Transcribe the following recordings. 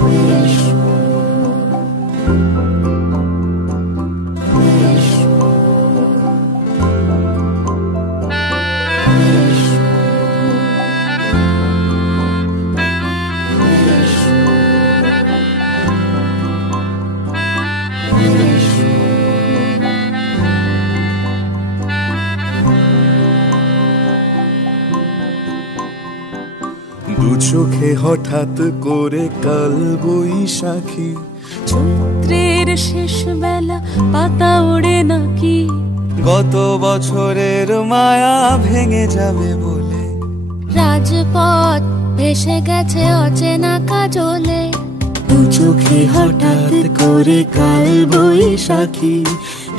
দু চোখে হঠাৎ করে কাল বৈশাখী, চৈত্রের শেষ বেলা পাতা ওড়ে নাকি, গত বছরের মায়া ভেঙে যাবে বলে, রাজপথ ভেসে গেছে অচেনা কাজলে। দু চোখে হঠাৎ করে কাল বৈশাখী,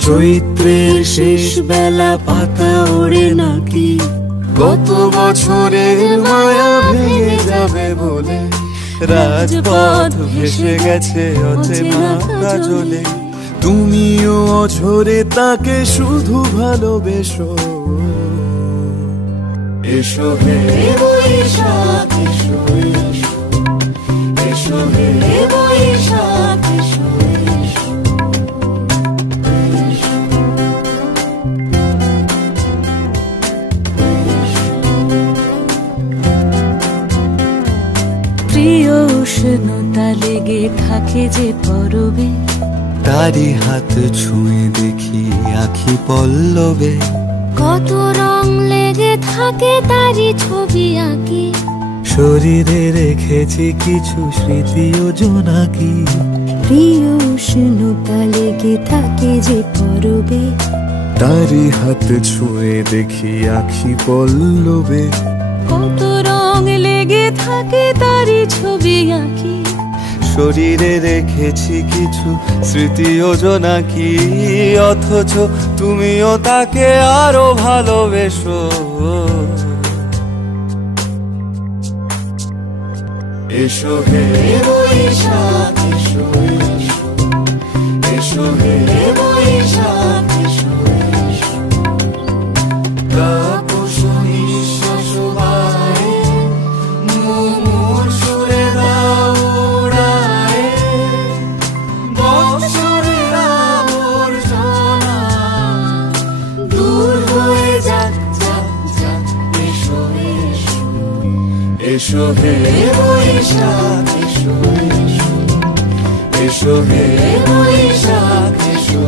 চৈত্রের শেষ বেলা পাতা ওড়ে নাকি, গত বছরের মায়া ভেঙে যাবে বলে, রাজপথ ভেসে গেছে অচেনা কাজলে। তুমিও অঝরে তাকে শুধু ভালোবেসো, এসো হে বৈশাখ এসো, এসো হে বৈশাখ এসো। প্রিয় উষ্ণতা লেগে থাকে যে পরবে, তারি হাত ছুঁয়ে দেখি আখি পল্লবে, কত রং লেগে থাকে তারি ছবি আঁকি, শরীরে রেখেছি কিছু স্মৃতি ও জোনাকি। প্রিয় উষ্ণতা লেগে থাকে যে পরবে, তারি হাত ছুঁয়ে দেখি আখি পল্লবে, কত রং লেগে থাকে তারি ছবি আঁকি, শরীরে রেখেছি কিছু স্মৃতি ও জোনাকি। অথচ তুমিও তাকে আরো ভালোবেসো, এসো হে বৈশাখ এসো, এসো হে বৈশাখ এসো। তাপস নিঃশ্বাস বায়ে মুমুর সুরে দাও উড়ায়ে, বৎসরের আবর্জনা দূর হয়ে যাক যাক যাক, এসো এসো, এসো হে বৈশাখ এসো, এসো হে বৈশাখ এসো।